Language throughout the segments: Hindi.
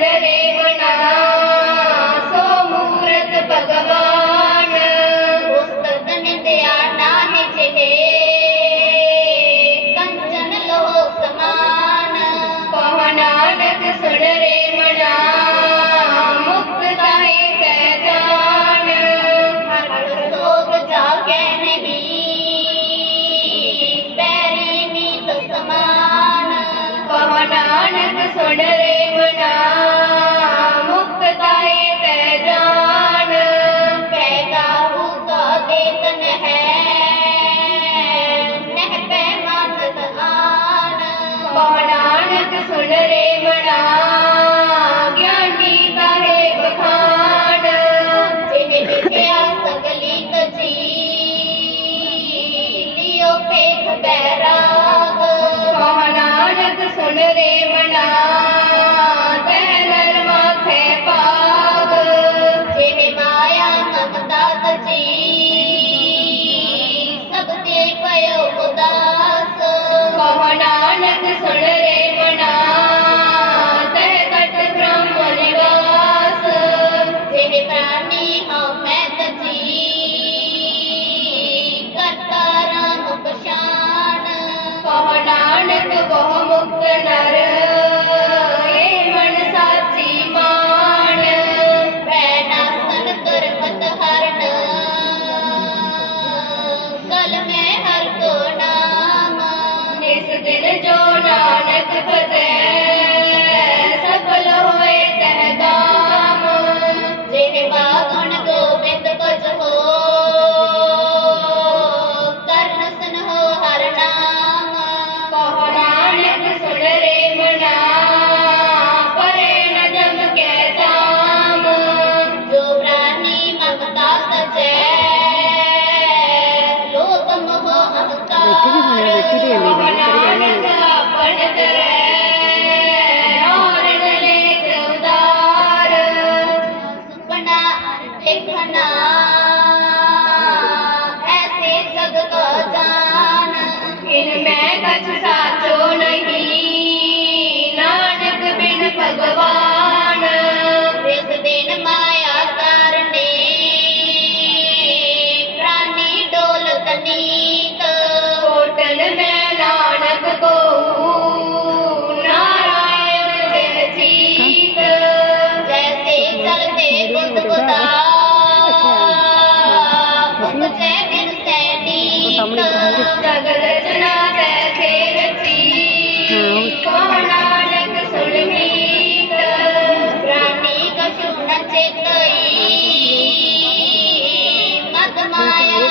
தொடரே மனதேவனா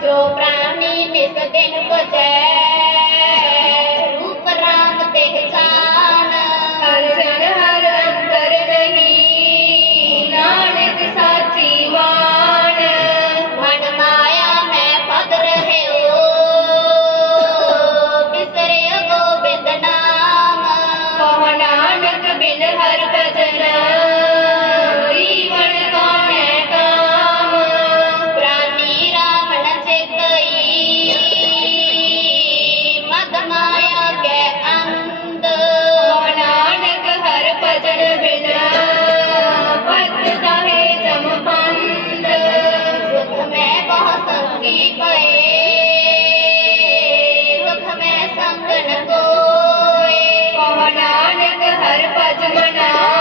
जो प्राणी मिस दिन को Para de mandar.